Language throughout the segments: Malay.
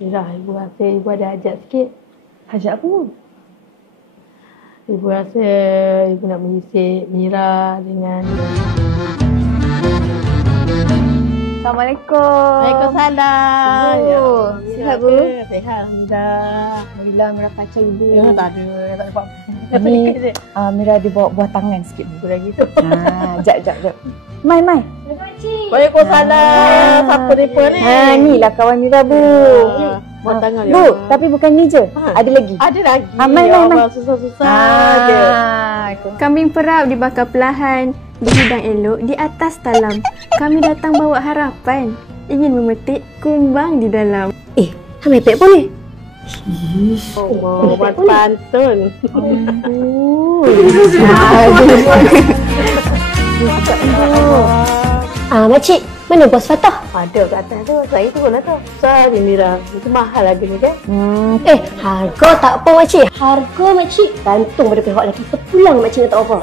Yelah, ibu rasa ibu ada hajat sikit. Hajat apa? Ibu rasa ibu nak mengisi Mira dengan... Assalamualaikum. Waalaikumsalam. Ibu, sihat bu? Sihat, Alhamdulillah. Alhamdulillah, Mira kacau ibu. Ya, tak ada apa-apa. Ni Mira ada bawa buah tangan sikit. Ibu dah gitu. Jap. Mai. Waalaikumsalam. Siapa mereka ni? Ni lah kawan Mira bu. Buat tangan Bu, tapi bukan ni je. Ada lagi. Ada lagi. Mai. Susah-susah je. Kambing perap dibakar perlahan, dihidang elok di atas talam. Kami datang bawa harapan, ingin memetik kumbang di dalam. Mepek boleh? Oh, buat pantun. Makcik, mana bos Fatah? Ada kat atas tu. Saya turun lah tu. Susah je Mira. Itu mahal harga ni kan? Harga tak apa makcik. Harga makcik gantung pada pihak lelaki. Terpulang makcik nak tak apa.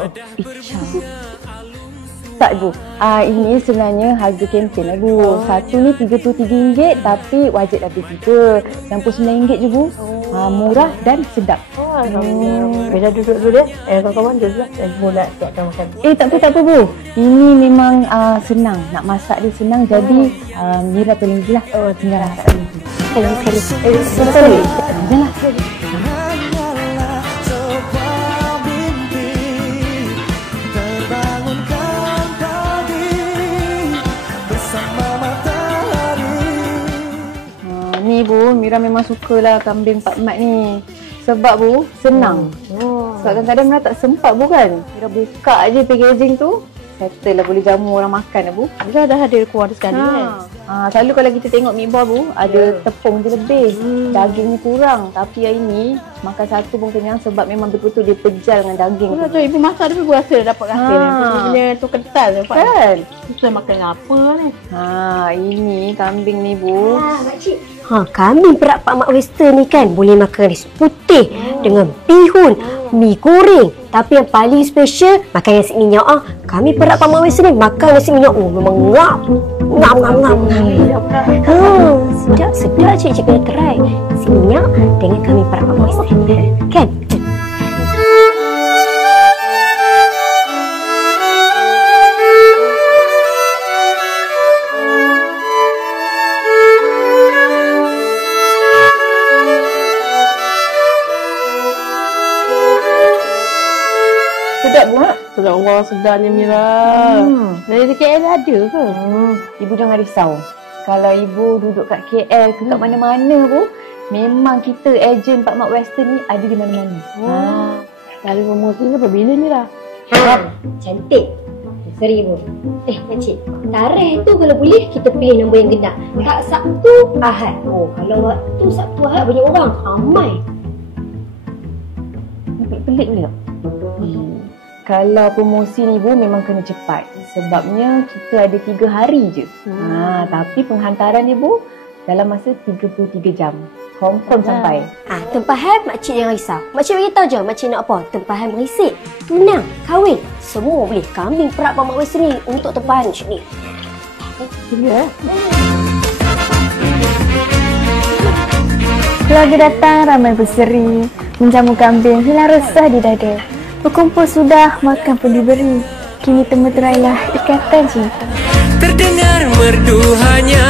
Tak bu. Ini sebenarnya harga kempen lah bu. Satu ni RM33 tapi wajib dah beli 3. RM69 je bu. Murah dan sedap. Alhamdulillah. Bila duduk dulu dia. Kawan-kawan dia juga. Ibu nak siapkan makan. Tak apa bu. Ini memang senang. Nak masak dia senang. Jadi Mira tolong je lah. Tinggal masak lagi. Sekali. Janganlah. Ni bu, Mira memang sukalah kambing Pak Mat ni. Sebab bu, senang. Sebab kadang-kadang Mira tak sempat bu kan. Mira buka je packaging tu, settle lah, boleh jamu orang makan lah bu. Mira dah hadir keluar sekali kan? Selalu kalau kita tengok mi bawah bu, ada tepung je lebih. Daging ni kurang. Tapi hari ni, makan satu pun kenyang sebab memang betul-betul dia pejal dengan daging. Betul, ibu masak tapi ibu rasa dah dapat rasa ni. Ibu punya tu kental tu. Kan? Kita makan apa ni? Ini kambing ni bu. Makcik. Kambing perak Pak Mat Western ni kan boleh makan nasi putih dengan bihun, mi goreng. Tapi yang paling special makan nasi minyak. Kami perak Pak Mat Western ni makan nasi minyak. Memang ngap. Sedap cik kena try nasi minyak dengan kami perak Pak Mat Western kan? Sedap bu ha? Sedap Allah, sedapnya Mira. Dari KL ada ke? Ibu jangan risau. Kalau ibu duduk kat KL ke kat mana-mana bu, memang kita ejen Pak Mat Western ni ada di mana-mana. Kali promosi ni bila Mira? Cantik. Sorry ibu. Makcik, tarikh tu kalau boleh kita pilih nombor yang genap. Tak Sabtu, Ahad. Kalau waktu Sabtu, Ahad banyak orang. Ramai. Pelik ni tak? Kalau promosi ni bu memang kena cepat. Sebabnya kita ada 3 hari je. Tapi penghantaran ni bu dalam masa 33 jam. Confirm sampai. Tempahan makcik jangan risau. Makcik beritahu je makcik nak apa. Tempahan berisik, tunang, kahwin. Semua boleh. Kambing perak Pak Mat Western ni untuk tempahan macam ni. Ya. Keluarga datang ramai berseri, menjamu kambing hilang resah di dada. Berkumpul sudah, makan pun diberi. Kini temu terailah ikatan cinta. Terdengar merdu hanya